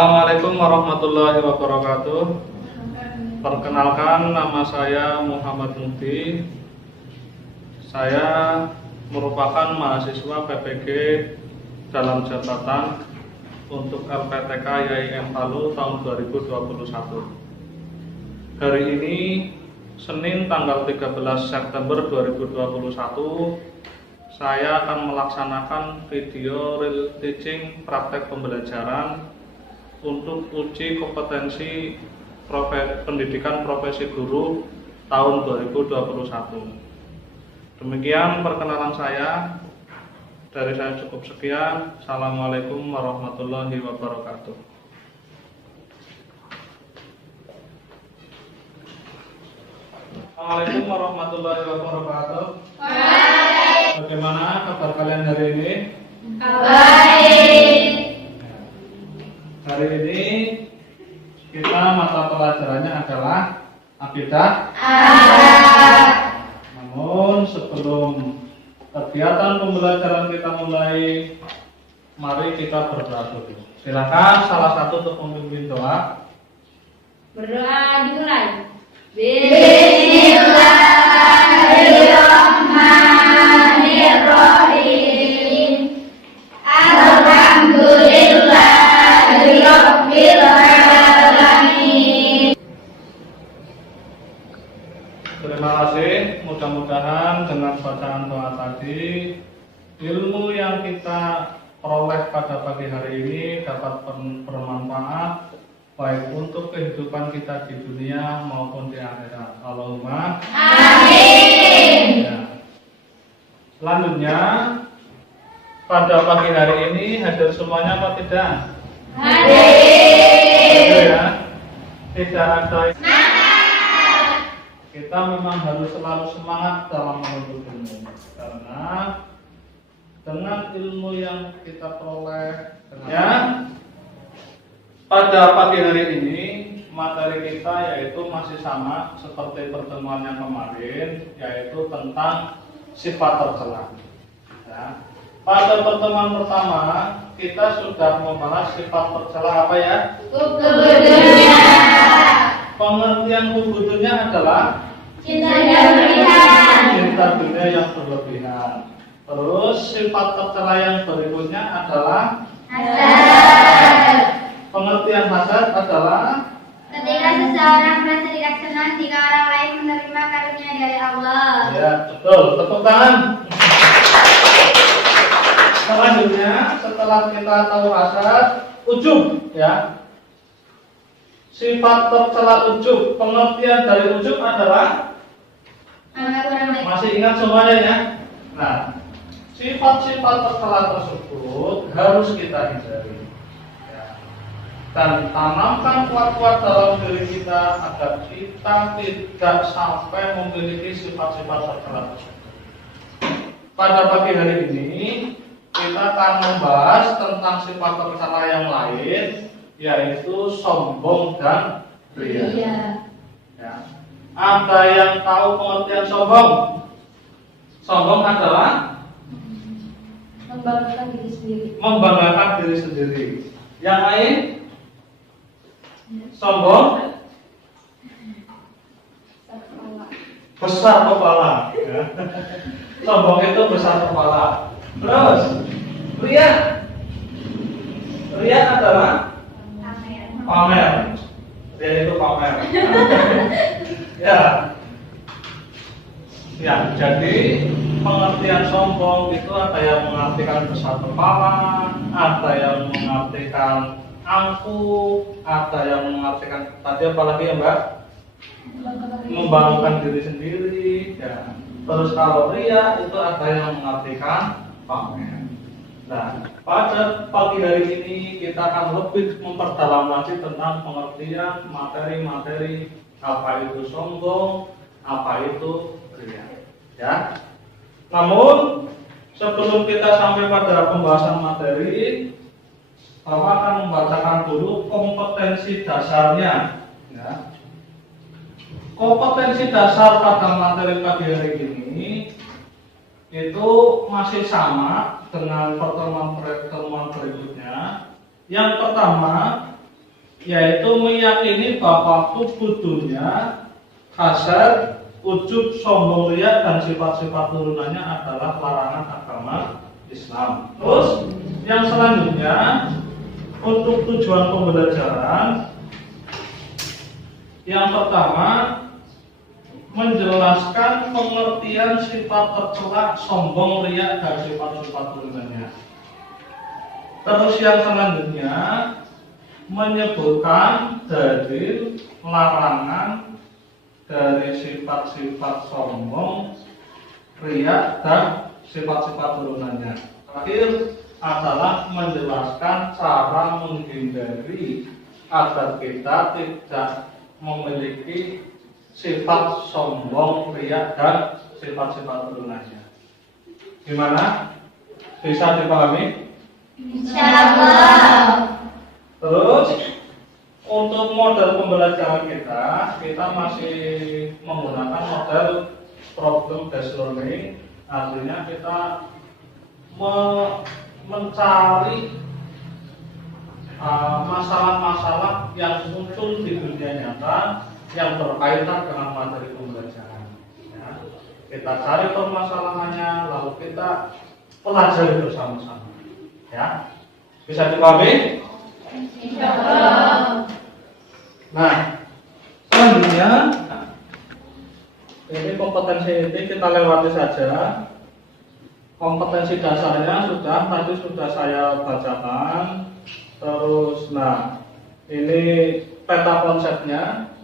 Assalamualaikum warahmatullahi wabarakatuh. Perkenalkan, nama saya Muhammad Mudi. Saya merupakan mahasiswa PPG dalam jabatan untuk LPTK YIM Palu tahun 2021. Hari ini Senin tanggal 13 September 2021, saya akan melaksanakan video real teaching praktek pembelajaran untuk uji kompetensi pendidikan profesi guru tahun 2021. Demikian perkenalan saya. Dari saya cukup sekian. Assalamualaikum warahmatullahi wabarakatuh. Assalamualaikum warahmatullahi wabarakatuh. Bagaimana kabar kalian hari ini? Baik. Hari ini kita mata pelajarannya adalah akidah. Namun sebelum kegiatan pembelajaran kita mulai, mari kita berdoa dulu. Silakan salah satu untuk memimpin doa. Berdoa dimulai. Bismillahirrahmanirrahim. Alhamdulillahirabbil alamin. Terima kasih. Mudah-mudahan dengan bacaan doa tadi, ilmu yang kita peroleh pada pagi hari ini dapat bermanfaat baik untuk kehidupan kita di dunia maupun di akhirat. Allahumma Amin. ya. Selanjutnya, pada pagi hari ini hadir semuanya apa tidak? Hadir ya. Tidak ada. Kita memang harus selalu semangat dalam menuntut ilmu, karena dengan ilmu yang kita peroleh, ya, pada pagi hari ini materi kita yaitu masih sama seperti pertemuan yang kemarin, yaitu tentang sifat tercela. Ya. Pada pertemuan pertama kita sudah membahas sifat tercela apa ya? Kubudunya. Pengertian kubudunya adalah Cinta yang berlebihan. cinta dunia yang berlebihan. Terus sifat tercela yang berikutnya adalah Hasad. pengertian hasad adalah Ketika seseorang merasa tidak senang jika orang lain menerima karunia dari Allah. ya betul, tepuk tangan. Selanjutnya setelah kita tahu hasad, ujub ya. Sifat tercela ujub, pengertian dari ujub adalah masih ingat semuanya ya? Nah, sifat-sifat tercela tersebut harus kita hindari ya. Dan tanamkan kuat-kuat dalam diri kita agar kita tidak sampai memiliki sifat-sifat tercela tersebut. Pada pagi hari ini kita akan membahas tentang sifat tercela yang lain, yaitu sombong dan ria. Ya. Ada yang tahu pengertian sombong? Sombong adalah Membanggakan diri sendiri. membanggakan diri sendiri. Yang lain? Sombong besar kepala. Ya. Sombong itu besar kepala. Terus ria. Ria adalah pamer. Ria itu pamer. Ya. Ya, jadi pengertian sombong itu ada yang mengartikan besar kepala, ada yang mengartikan angkuh, ada yang mengartikan tadi apa lagi ya Mbak? Membanggakan diri sendiri. Ya. Terus kalau ria itu ada yang mengartikan pamer. Nah, pada pagi hari ini kita akan lebih memperdalam lagi tentang pengertian materi-materi apa itu sombong, apa itu ria. Ya. Namun sebelum kita sampai pada pembahasan materi, Bapak akan membacakan dulu kompetensi dasarnya. Ya. Kompetensi dasar pada materi pagi hari ini itu masih sama dengan pertemuan berikutnya. Yang pertama, yaitu meyakini bahwa kudunya hasad, ujub, sombong, riya dan sifat-sifat turunannya adalah larangan agama Islam. Terus yang selanjutnya untuk tujuan pembelajaran yang pertama menjelaskan pengertian sifat tercela, sombong, riya dan sifat-sifat turunannya. Terus yang selanjutnya menyebutkan dalil larangan dari sifat-sifat sombong, riya dan sifat-sifat turunannya. Terakhir adalah menjelaskan cara menghindari agar kita tidak memiliki sifat sombong, riya dan sifat-sifat turunannya. Gimana? Bisa dipahami? Insyaallah. Terus untuk model pembelajaran kita masih menggunakan model problem based learning. Artinya kita mencari masalah-masalah yang muncul di dunia nyata yang berkaitan dengan materi pembelajaran. Ya. Kita cari permasalahannya, lalu kita pelajari bersama-sama. Ya, bisa dipahami? Insyaallah. Nah, selanjutnya ini kompetensi ini kita lewati saja. Kompetensi dasarnya tadi sudah saya bacakan. Terus, nah ini peta konsepnya.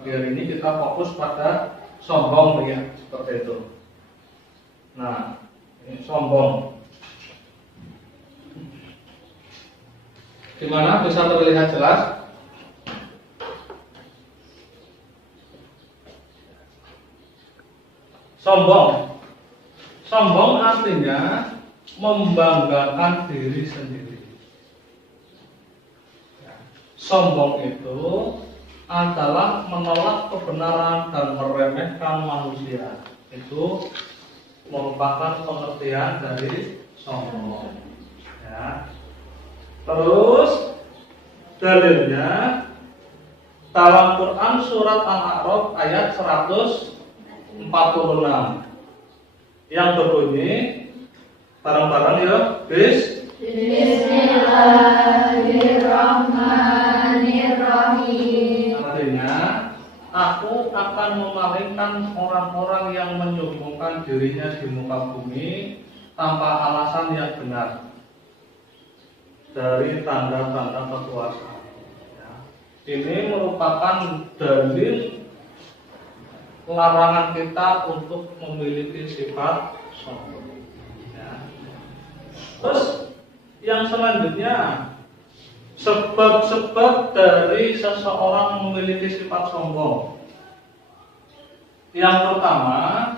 Biar ini kita fokus pada sombong, ya seperti itu. Nah, ini sombong. Gimana? Bisa terlihat jelas? Sombong. Sombong artinya membanggakan diri sendiri. Sombong itu adalah menolak kebenaran dan meremehkan manusia. Itu merupakan pengertian dari sombong. Ya. Terus dalilnya dalam Quran surat Al-A'raf ayat 146 yang berbunyi bareng-bareng ya, Bismillahirrahmanirrahim. Artinya, aku akan memalingkan orang-orang yang menyombongkan dirinya di muka bumi tanpa alasan yang benar dari tanda-tanda kekuasaan. Ya. Ini merupakan dalil larangan kita untuk memiliki sifat sombong. Ya. Terus yang selanjutnya sebab-sebab dari seseorang memiliki sifat sombong. Yang pertama,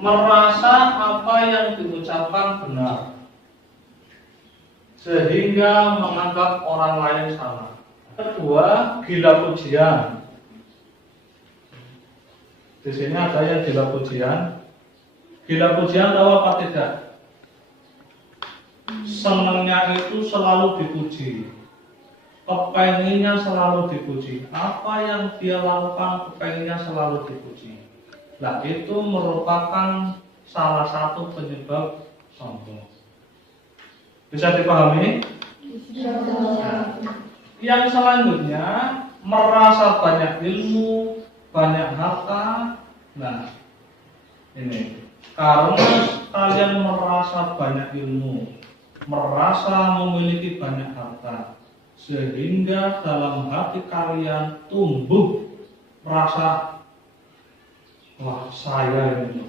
merasa apa yang diucapkan benar sehingga menganggap orang lain salah. Kedua, gila pujian. Di sini ada yang gila pujian. Gila pujian tahu apa tidak? Senangnya itu selalu dipuji, kepenginnya selalu dipuji. Apa yang dia lakukan kepenginnya selalu dipuji. Nah, itu merupakan salah satu penyebab sombong. Bisa dipahami? Nah, yang selanjutnya merasa banyak ilmu, banyak harta. Nah, ini karena kalian merasa banyak ilmu, merasa memiliki banyak harta, sehingga dalam hati kalian tumbuh rasa wah saya ini,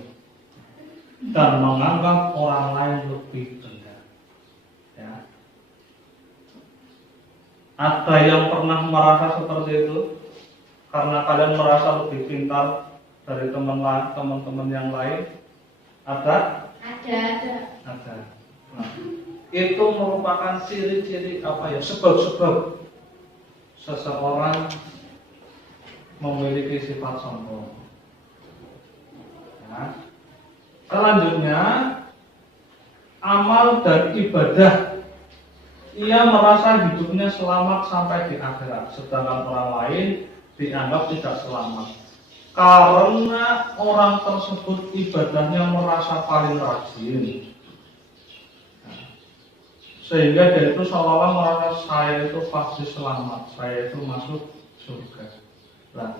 dan menganggap orang lain lebih rendah. Ya. Ada yang pernah merasa seperti itu karena kalian merasa lebih pintar dari teman-teman yang lain? Ada? Ada. Nah, itu merupakan ciri-ciri apa ya? Sebab-sebab seseorang memiliki sifat sombong. Ya. Selanjutnya, amal dan ibadah ia merasa hidupnya selamat sampai di akhirat, sedangkan orang lain dianggap tidak selamat. Karena orang tersebut ibadahnya merasa paling rajin, sehingga dia itu seolah-olah merasa saya itu pasti selamat, saya itu masuk surga. Nah,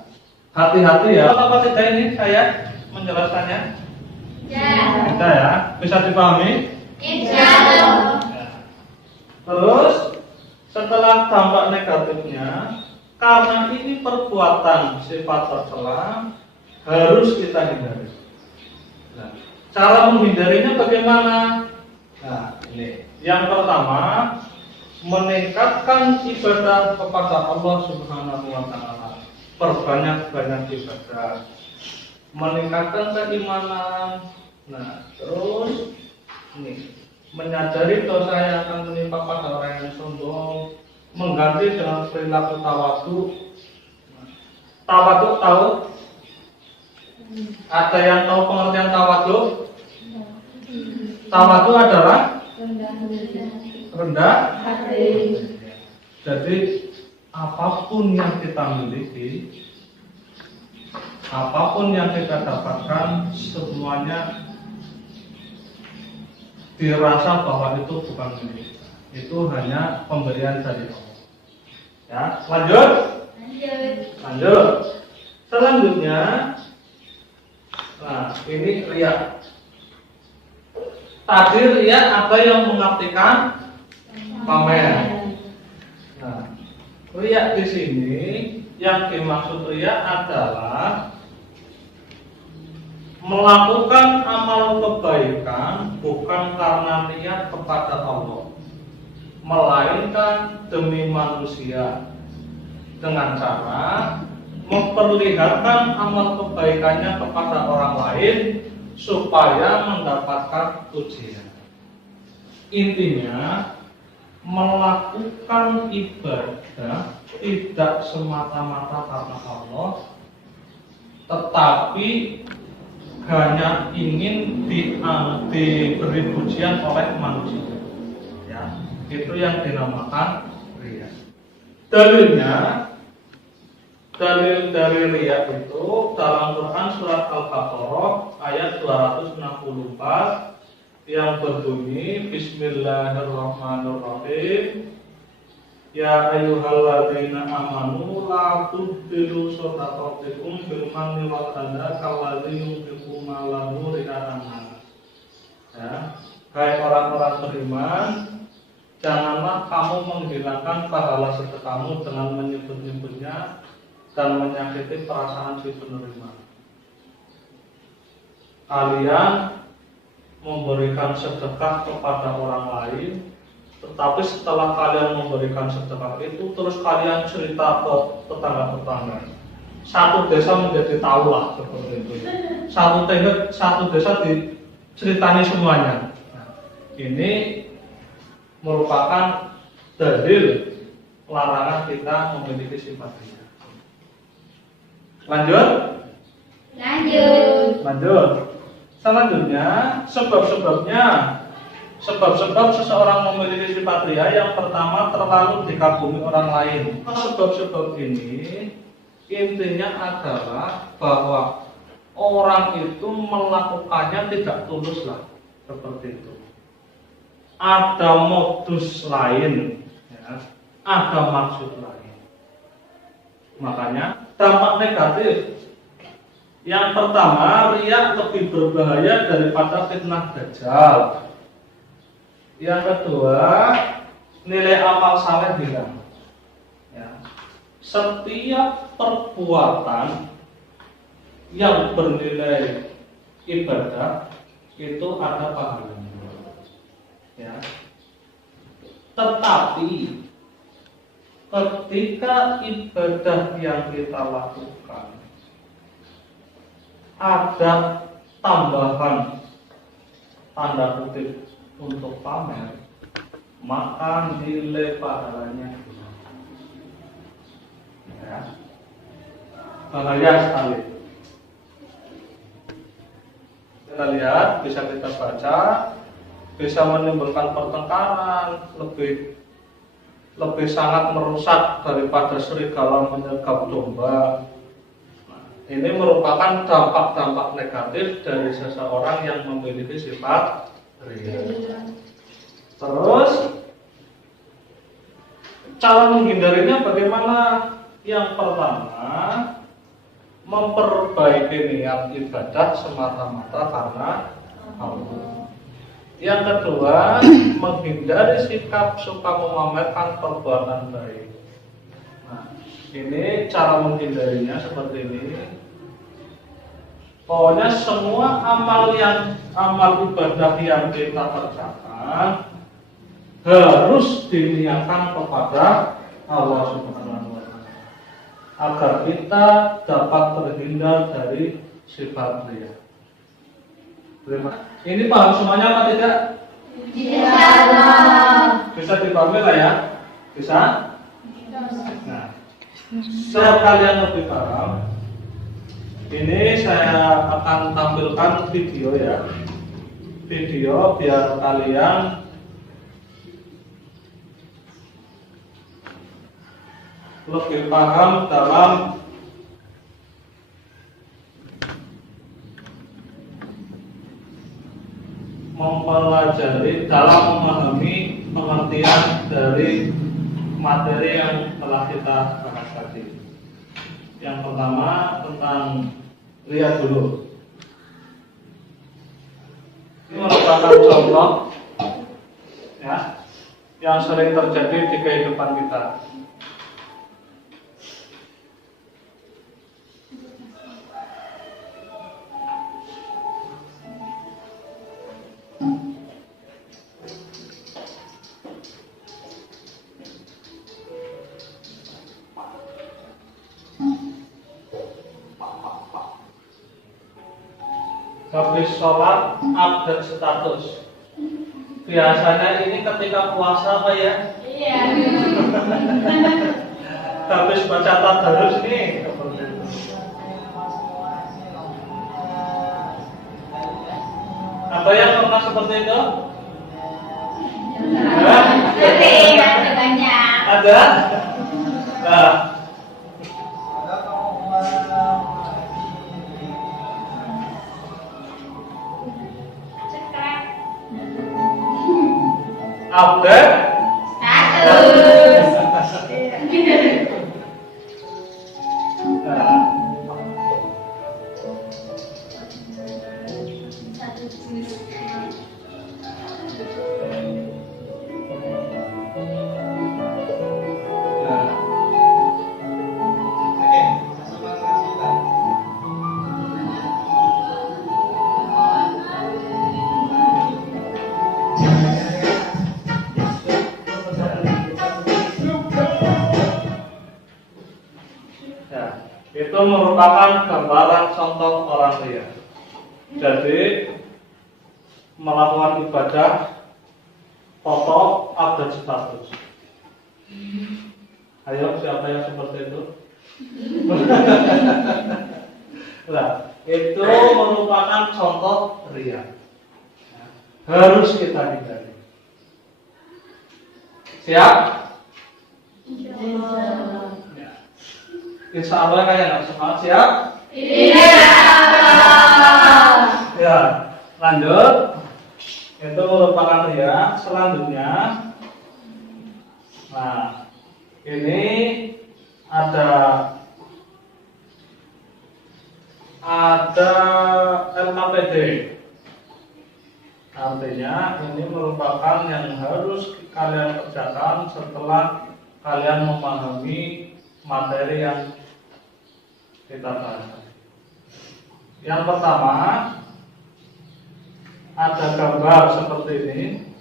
hati-hati ya. Apa tidak ini saya menjelaskannya? Ya. Bisa ya? Bisa dipahami? Insyaallah. Terus setelah dampak negatifnya, karena ini perbuatan sifat tercela, harus kita hindari. Nah, cara menghindarinya bagaimana? Nah, ini yang pertama, meningkatkan ibadah kepada Allah Subhanahu wa Ta'ala. Perbanyak-banyak ibadah, meningkatkan keimanan. Nah, terus ini menyadari dosa yang akan menimpa pada orang yang sombong, mengganti dengan perilaku tawadu. Tawadu tahu? Ada yang tahu pengertian tawadu? Tawadu adalah rendah hati. Jadi apapun yang kita miliki, apapun yang kita dapatkan, semuanya dirasa bahwa itu bukan milik, itu hanya pemberian dari Allah. Ya, lanjut. Selanjutnya, nah ini riya. Tadi riya ada yang mengartikan pamer. Nah, riya di sini yang dimaksud riya adalah melakukan amal kebaikan bukan karena niat kepada Allah, melainkan demi manusia, dengan cara memperlihatkan amal kebaikannya kepada orang lain supaya mendapatkan pujian. Intinya, melakukan ibadah tidak semata-mata karena Allah, tetapi hanya ingin diberi pujian oleh manusia. Ya, itu yang dinamakan riya. Dalil dari riya itu dalam Quran surat Al-Baqarah ayat 264 yang berbunyi Bismillahirrahmanirrahim. Ya ayyuhalladzina amanu la tubtilu shadaqatikum bil manni wal adha kalladzi yunfiqu malahu ria'an nas. Ya, hai orang-orang beriman, janganlah kamu menghilangkan pahala sedekahmu dengan menyebut-nyebutnya dan menyakiti perasaan si penerima. Kalian memberikan sedekah kepada orang lain, tetapi setelah kalian memberikan sedekah itu, terus kalian cerita ke tetangga-tetangga. Satu desa menjadi tahu lah seperti itu. Satu desa diceritani semuanya. Nah, ini merupakan dalil larangan kita memiliki sifat riya. Lanjut. Selanjutnya, sebab seseorang memiliki sifat riya. Yang pertama, terlalu dikagumi orang lain. Sebab ini intinya adalah bahwa orang itu melakukannya tidak tulus lah, seperti itu. Ada modus lain, ya, ada maksud lain. Makanya dampak negatif. Yang pertama, riya lebih berbahaya daripada fitnah dajjal. Yang kedua, nilai amal saleh hilang. Ya. Setiap perbuatan yang bernilai ibadah itu ada pahalanya. Ya. Tetapi ketika ibadah yang kita lakukan ada tambahan tanda kutip untuk pamer, maka nilai pahalanya hilang. Ya. Bahaya sekali. Kita lihat, bisa kita baca, bisa menimbulkan pertengkaran, lebih lebih sangat merusak daripada serigala menyergap domba. Nah, ini merupakan dampak-dampak negatif dari seseorang yang memiliki sifat ria. Terus cara menghindarinya bagaimana? Yang pertama, memperbaiki niat ibadah semata-mata karena Allah. Yang kedua, menghindari sikap suka memamerkan perbuatan baik. Nah, ini cara menghindarinya seperti ini. Pokoknya semua amal ibadah yang kita kerjakan harus diniatkan kepada Allah Subhanahu wa Ta'ala agar kita dapat terhindar dari sifat ria. Ini paham semuanya apa tidak? Insyaallah. Bisa dipahami lah ya? Bisa? Nah, setelah kalian lebih paham, ini saya akan tampilkan video ya. Video biar kalian lebih paham dalam mempelajari, dalam memahami pengertian dari materi yang telah kita bahas tadi. Yang pertama tentang ria dulu. Ini merupakan contoh ya yang sering terjadi di kehidupan kita. Habis sholat update status. Biasanya ini ketika puasa apa ya? Iya. Habis baca tadarus nih. Ada yang pernah seperti itu? Ada banyak. Ada? Nah, update Status. Nah, itu merupakan gambaran contoh orang ria. Jadi melakukan ibadah, foto, update status. Ayo, siapa yang seperti itu? Nah, itu merupakan contoh ria. Harus kita hindari. Siap? Insya Allah kayak nggak semangat, siap? Iya. Ya, lanjut. Itu merupakan ria. Selanjutnya, nah ini ada LKPD. Artinya ini merupakan yang harus kalian kerjakan setelah kalian memahami materi yang kita bahas. Yang pertama, ada gambar seperti ini.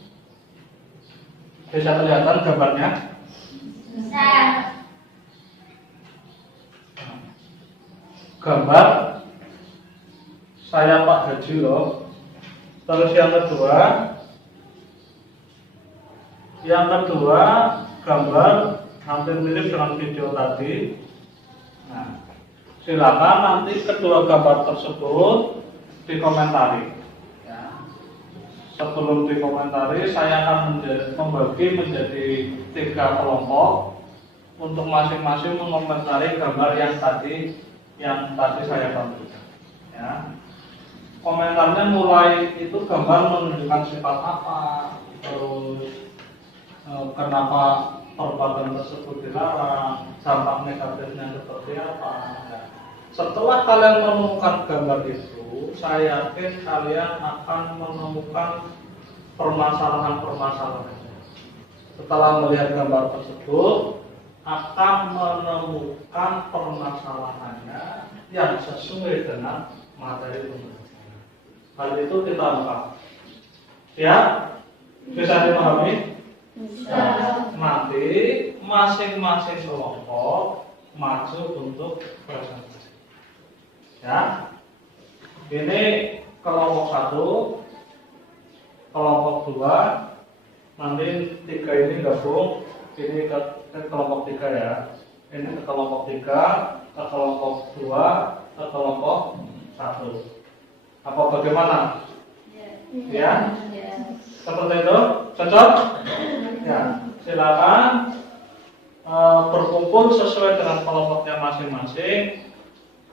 Bisa kelihatan gambarnya? Bisa. Gambar saya Pak Haji loh. Terus yang kedua gambar hampir mirip dengan video tadi. Nah, silakan nanti kedua gambar tersebut dikomentari. Ya. sebelum dikomentari saya akan membagi menjadi 3 kelompok untuk masing-masing mengomentari gambar yang tadi saya tampilkan. Ya. Komentarnya mulai itu gambar menunjukkan sifat apa, terus kenapa perbuatan tersebut dilarang, dampak negatifnya seperti apa. Nah, setelah kalian menemukan gambar itu, saya yakin kalian akan menemukan permasalahan-permasalahan. Setelah melihat gambar tersebut, akan menemukan permasalahannya yang sesuai dengan materi pembelajaran. Hal itu kita lakukan. Ya, bisa dipahami? Nah, nanti masing-masing kelompok maju untuk presentasi. Ya, ini kelompok 1, kelompok 2, nanti 3 ini gabung, ini ke kelompok 3 ya. Ini ke kelompok 3, ke kelompok 2, ke kelompok 1. Apa bagaimana? Ya? Seperti itu? Cocok? Ya, silakan berkumpul sesuai dengan kelompoknya masing-masing.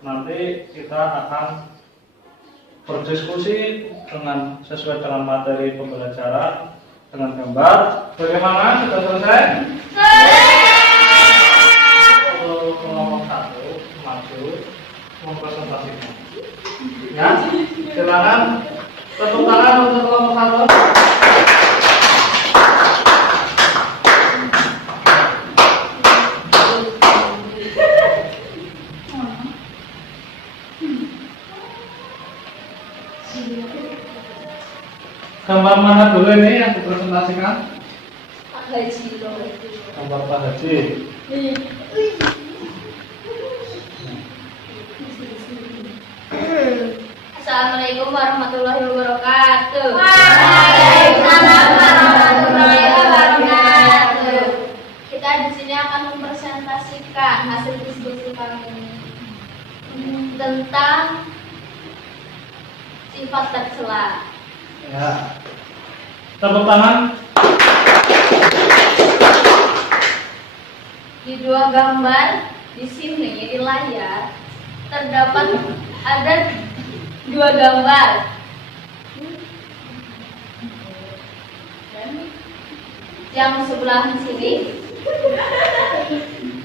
Nanti kita akan berdiskusi dengan sesuai dengan materi pembelajaran dengan gambar. Bagaimana? Sudah selesai? Kelompok 1 maju mempresentasikan. Ya, silakan tepuk tangan untuk kelompok 1. Gambar mana dulu ini yang dipresentasikan? Pak Haji loh. Gambar Pak Haji. Assalamualaikum warahmatullahi wabarakatuh. Waalaikumsalam warahmatullahi wabarakatuh. Kita di sini akan mempresentasikan hasil diskusi kami tentang sifat tercela. Ya. Tepuk tangan. Di 2 gambar di sini di layar terdapat ada 2 gambar. Yang sebelah sini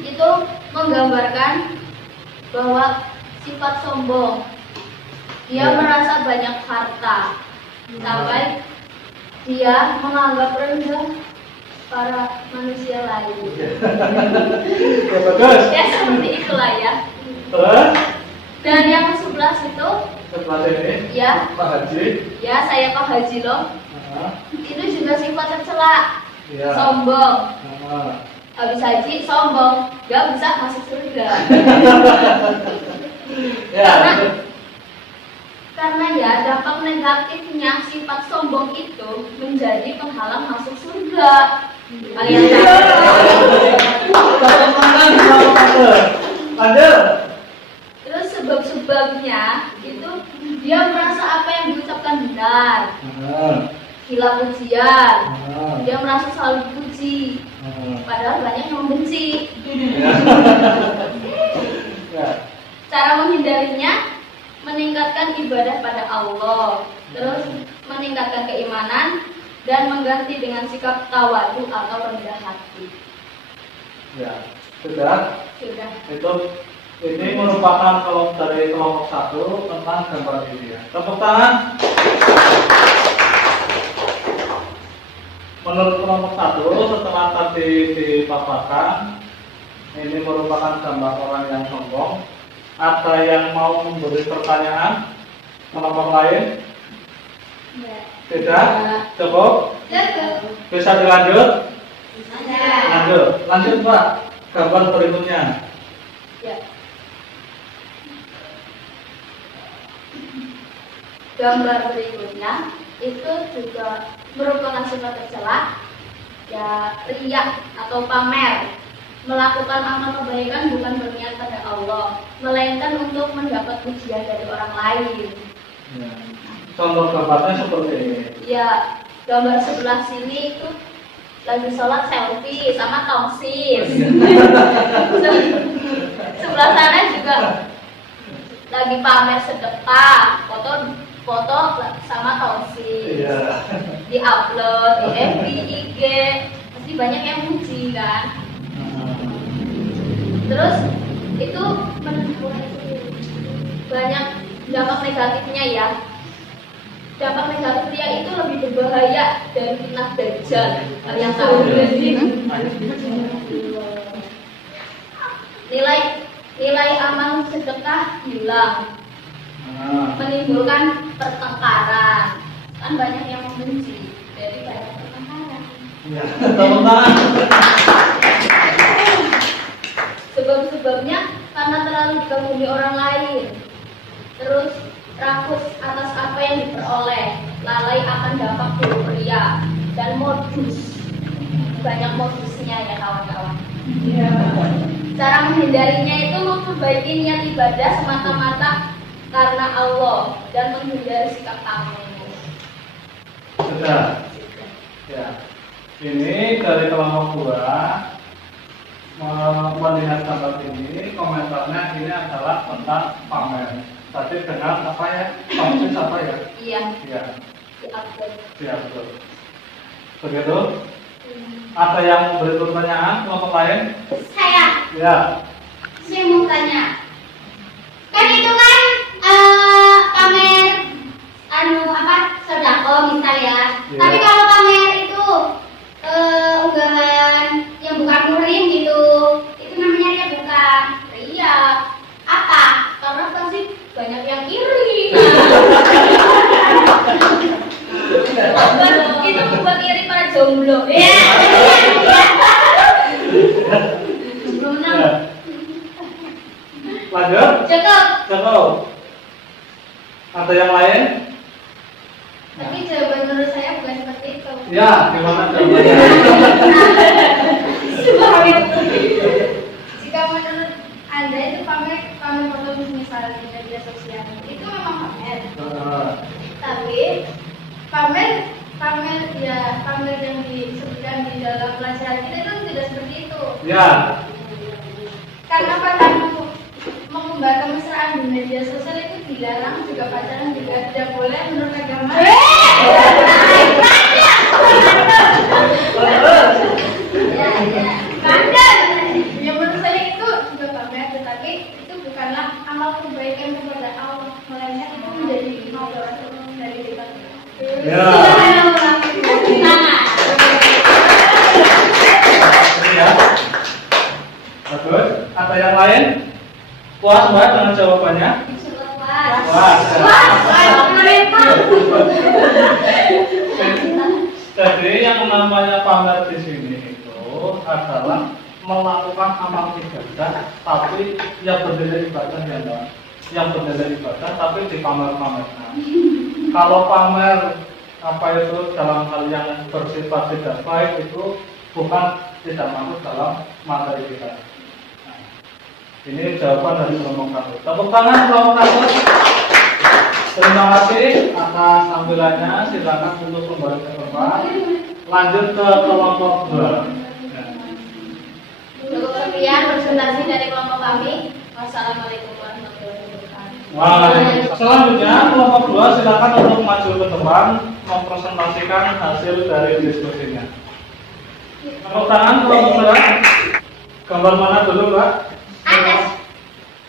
itu menggambarkan bahwa sifat sombong. Dia merasa banyak harta sampai dia menganggap rendah para manusia lain. Ya bagus. Ya seperti itulah ya. Terus Dan yang sebelah situ, setelah ini ya, Pak Haji. ya saya Pak Haji loh. Itu juga sifat tercela, Ya. sombong. Habis haji sombong, gak bisa masuk surga. Ya. Karena ya dampak negatifnya sifat sombong itu menjadi penghalang masuk surga. Kalian tahu? Lanjut. Terus sebab-sebabnya itu dia merasa apa yang diucapkan benar, gila pujian, dia merasa selalu dipuji, padahal banyak yang membenci. Cara menghindarinya meningkatkan ibadah pada Allah, terus meningkatkan keimanan dan mengganti dengan sikap tawadu atau rendah hati. Ya, sudah. Sudah. Ini merupakan dari kelompok 1 tentang gambar ini ya. Tepuk tangan. Menurut kelompok 1 setelah tadi dipaparkan, ini merupakan gambar orang yang sombong. Ada yang mau memberi pertanyaan? Kelompok lain? Ya. Tidak? Cukup? Bisa dilanjut? Lanjut Pak. Gambar berikutnya. Ya. Gambar berikutnya itu juga merupakan sifat tercela, ya riya atau pamer. Melakukan amal kebaikan bukan berniat pada Allah, melainkan untuk mendapat pujian dari orang lain. Ya. Contoh gambarnya seperti ini. Ya, gambar sebelah sini itu lagi sholat selfie sama tongsis. Sebelah sana juga lagi pamer sedekah, foto sama tongsis. Iya. Di-upload di FB, IG, pasti banyak yang muji kan. Terus itu banyak dampak negatifnya ya. Dampak negatifnya itu lebih berbahaya dari fitnah dajjal. Kalian tahu? Nilai amal sedekah hilang, menimbulkan pertengkaran. Kan banyak yang membenci, jadi banyak pertengkaran. Iya, teman-teman. Sebab-sebabnya karena terlalu dikagumi orang lain, terus rakus atas apa yang diperoleh, lalai akan dampak buruk ria dan modus. Banyak modusnya ya kawan-kawan. Cara menghindarinya itu memperbaiki niat ibadah semata-mata karena Allah dan menghindari sikap pamrih. Sudah. Ya. Ini dari kelompok 2 melihat gambar ini, komentarnya ini adalah tentang pamer. Tadi dengan apa ya? Tongsis apa ya? Iya. Iya. Di-upload. Siap, betul. Begitu? Ada yang beri pertanyaan kelompok lain? Saya Ya. mau tanya. Kan itu kan pamer sedekah misal ya. Iya. Tapi kalau pamer itu unggahan yang bukan murim gitu, itu namanya dia bukan. Iya. Apa? Karena pasti banyak yang iri. Itu membuat iri para jomblo. Ya. Ya. Lanjut? Cukup. Cukup. Ada yang lain? Tapi jawaban menurut saya bukan seperti itu. Ya, gimana jawabannya? Jika menurut Anda itu pamer foto misalnya di media sosial itu memang pamer. Tapi pamer yang disebutkan di dalam pelajaran kita itu tidak seperti itu. Ya. Karena pacaran mengumbar kemesraan di media sosial itu dilarang, juga pacaran juga tidak boleh menurut agama. Yang menurut saya itu juga pamer, tetapi itu bukanlah amal kebaikan kepada Allah, melainkan itu menjadi maudhah dari kita. Ya. Ya. Bagus. Ada yang lain? Puas Mbak dengan jawabannya? Puas. Jadi yang namanya pamer di sini itu adalah melakukan amal ibadah, tapi yang bernilai ibadah ya Mbak, yang bernilai ibadah tapi dipamer-pamerkan. Kalau pamer apa itu dalam hal yang bersifat tidak baik itu bukan tidak masuk dalam materi kita. Nah, ini jawaban dari kelompok kami. Tepuk tangan kelompok kami. Terima kasih atas tampilannya. Silakan untuk kembali ke tempat. Lanjut ke kelompok 2. Cukup sekian presentasi dari kelompok kami. Wassalamualaikum warahmatullahi wabarakatuh. Waalaikumsalam. Selanjutnya kelompok 2 silakan untuk maju ke depan mempresentasikan hasil dari diskusinya. Tepuk tangan kelompok 2. Gambar mana dulu Mbak? Atas.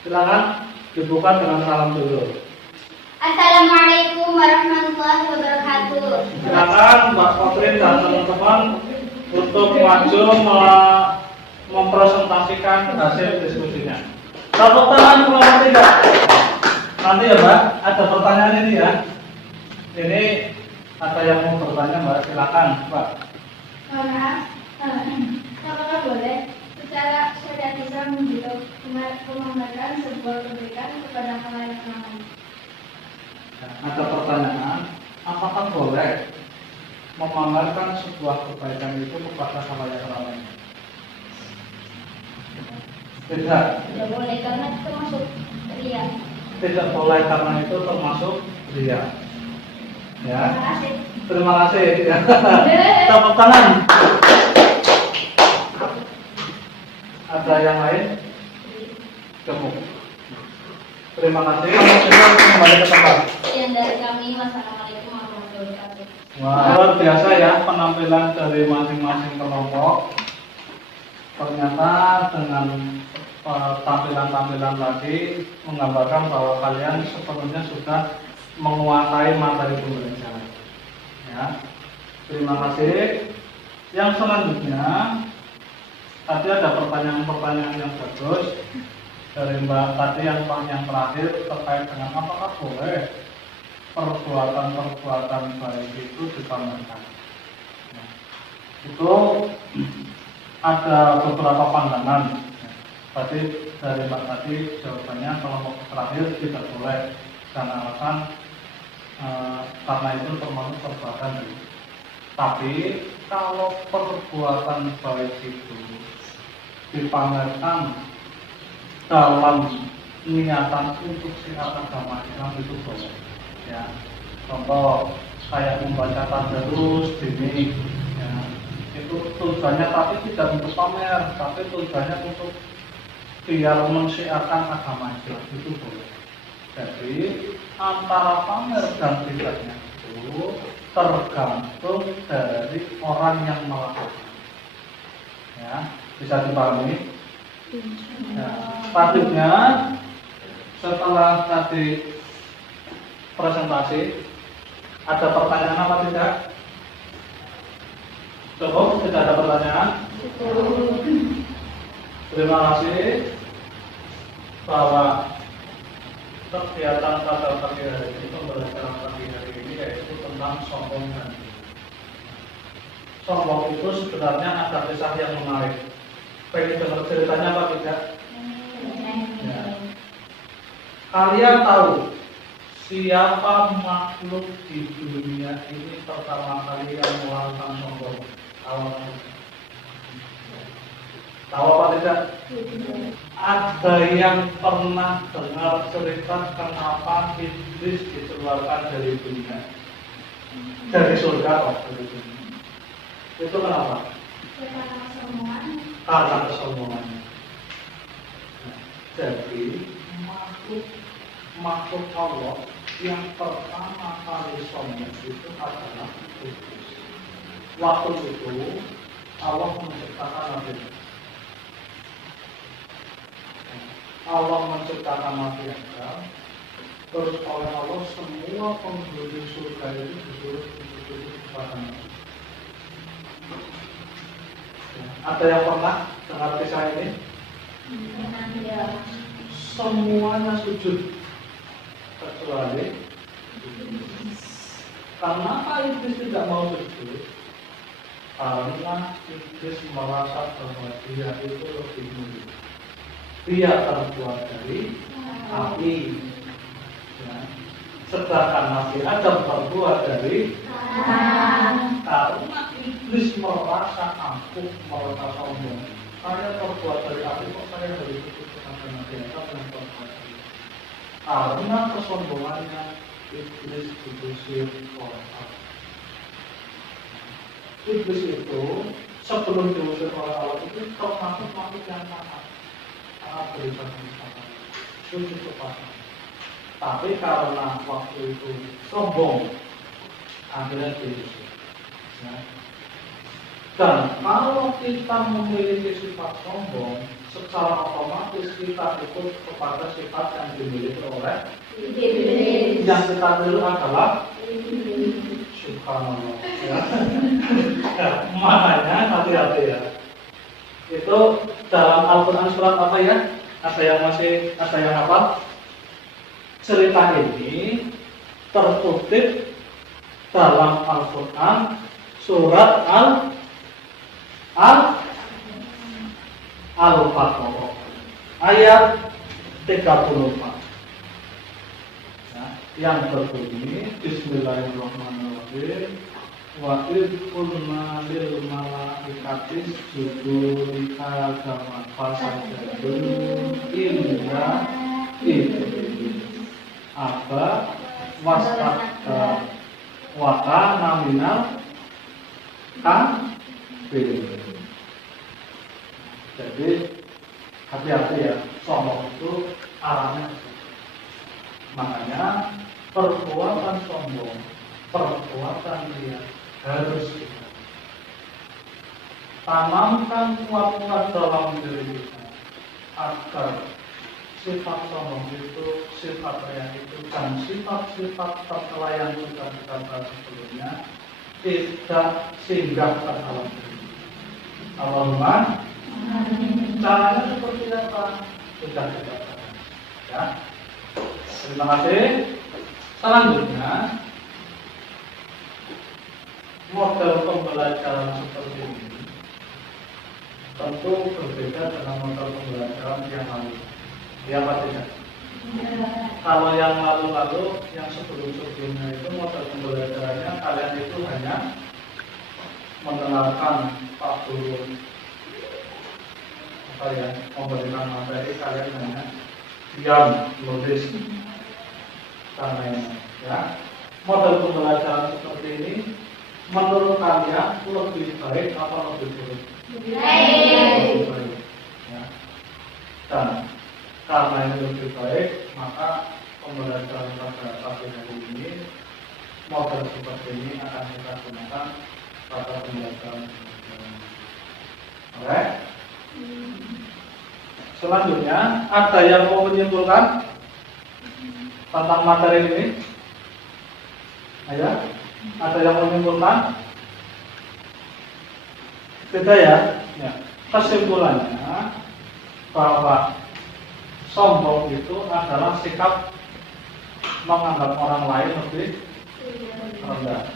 Silakan dibuka dengan salam dulu. Assalamualaikum warahmatullahi wabarakatuh. Silakan Mbak Koprin dan teman-teman untuk maju mempresentasikan hasil diskusinya. Tepuk tangan kelompok 3. Nanti ya Mbak, ada pertanyaan ini ya. Ini ada yang mau bertanya Mbak, silakan Mbak. Maaf, apakah boleh secara syariat Islam memamerkan sebuah kebaikan kepada khalayak ramai? Ada pertanyaan, apakah boleh memamerkan sebuah kebaikan itu kepada khalayak ramai? Tidak. Tidak boleh karena itu termasuk ria. Tidak boleh karena itu termasuk ria. Ya. Terima kasih. Terima kasih. Ya. Tepuk tangan. Ada yang lain? Cukup. Terima kasih. Kita kembali ke tempat. Sekian dari kami. Wassalamualaikum warahmatullahi wabarakatuh. Wah, luar biasa ya penampilan dari masing-masing kelompok. Ternyata dengan tampilan-tampilan tadi menggambarkan bahwa kalian sepenuhnya sudah menguasai materi pembelajaran. Ya, terima kasih. Yang selanjutnya tadi ada pertanyaan-pertanyaan yang bagus dari Mbak tadi yang terakhir terkait dengan apakah boleh perbuatan-perbuatan baik itu dipamerkan. Ya, itu ada beberapa pandangan. Tadi dari Mbak tadi jawabannya kelompok terakhir tidak boleh karena alasan karena itu termasuk perbuatan baik. Tapi kalau perbuatan baik itu dipamerkan dalam niatan untuk syiar agama Islam itu boleh. Ya, contoh kayak membaca tadarus ini, ya, itu tujuannya tapi tidak untuk pamer, tapi tujuannya untuk biar mensyiarkan agama Islam itu boleh. Jadi antara pamer dan tidaknya itu tergantung dari orang yang melakukan. Ya, bisa dipahami? Ya, selanjutnya setelah tadi presentasi ada pertanyaan apa tidak? Cukup, tidak ada pertanyaan? Terima kasih bahwa kegiatan pada pagi hari ini, pembelajaran pagi hari ini yaitu tentang sombong dan sombong itu sebenarnya ada kisah yang menarik. Pengen dengar ceritanya apa tidak? Ya. Kalian tahu siapa makhluk di dunia ini pertama kali yang melakukan sombong? Tahu apa tidak? Ada yang pernah dengar cerita kenapa iblis dikeluarkan dari dunia, dari surga atau dari dunia? Itu kenapa? Karena kesombongannya. Jadi makhluk Allah yang pertama kali sombong itu adalah iblis. Waktu itu Allah menciptakan Nabi. Allah menciptakan Nabi Adam. Terus oleh Allah semua penghuni surga itu disuruh untuk kepada Nabi. Ada yang pernah dengar kisah ini? Semuanya sujud kecuali karena iblis tidak mau sujud, karena iblis merasa bahwa dia itu lebih mulia. Dia terbuat dari api, ya. Sedangkan Nabi Adam terbuat dari karena iblis merasa angkuh, merasa sombong. Saya terbuat dari api, kok saya harus ikut kepada Nabi Adam yang terbuat dari api? Karena kesombongannya iblis diusir oleh Allah. Iblis itu sebelum diusir oleh Allah itu termasuk makhluk yang sangat beribadah, sujud kepada. Tapi karena waktu itu sombong, akhirnya diusir. Ya. Dan kalau kita memiliki sifat sombong, secara otomatis kita ikut kepada sifat yang dimiliki oleh iblis. Yang kita dulu adalah subhanallah. Ya. Makanya hati-hati ya. Itu dalam Al-Quran surat apa ya? Ada yang apa? Cerita ini terkutip dalam Al-Quran surat Al-Baqarah ayat 34. Nah, yang berbunyi Bismillahirrahmanirrahim. Wa idh qulna lil malaikati isjudu li Adama fasajadu illa iblis aba wastakbara waka nominal kan B. Jadi hati-hati ya, sombong itu arahnya. Makanya perbuatan sombong, perbuatan dia harus kita tanamkan kuat-kuat dalam diri kita agar sifat sombong itu, sifat riya itu, dan sifat-sifat tercela yang sudah kita bahas sebelumnya tidak singgah ke dalam diri. Allahumma, caranya seperti apa? Sudah kita bahas. Ya. Terima kasih. Selanjutnya, model pembelajaran seperti ini tentu berbeda dengan model pembelajaran yang lalu. Ya apa tidak? Kalau yang lalu-lalu, yang sebelum-sebelumnya itu model pembelajarannya kalian itu hanya mendengarkan Pak Guru memberikan materi, kalian hanya diam, nulis karena ini. Ya. Model pembelajaran seperti ini menurut kalian lebih baik atau lebih buruk? Lebih baik. Ya. Dan karena ini lebih baik, maka pembelajaran pada pagi hari ini model seperti ini akan kita gunakan pada pembelajaran. Oke? Selanjutnya, ada yang mau menyimpulkan tentang materi ini? Ayo, ada yang mau menyimpulkan? Tidak ya? Ya. Kesimpulannya bahwa sombong itu adalah sikap menganggap orang lain lebih rendah.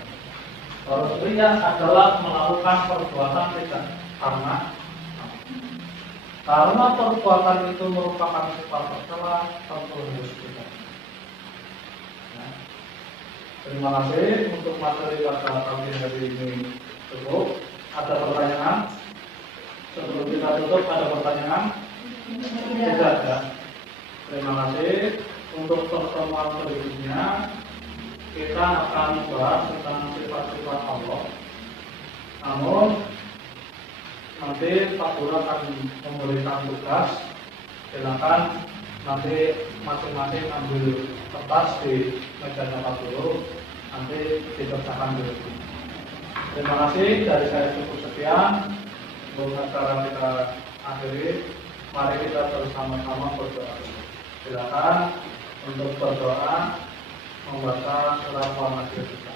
Terus riya adalah melakukan perbuatan tidak karena perbuatan itu merupakan sifat tercela, tentu harus kita. Ya. Terima kasih untuk materi pada pagi hari ini cukup. Ada pertanyaan? Sebelum kita tutup, ada pertanyaan? Tidak ada. Terima kasih. Untuk pertemuan berikutnya kita akan membahas tentang sifat-sifat Allah. Namun nanti Pak Guru akan memberikan tugas. Silakan nanti masing-masing ambil kertas di meja Pak Guru, nanti dikerjakan dulu. Terima kasih, dari saya cukup sekian. Untuk acara kita akhiri, mari kita bersama-sama berdoa. Silakan untuk berdoa membaca surat Al-Ma'idah.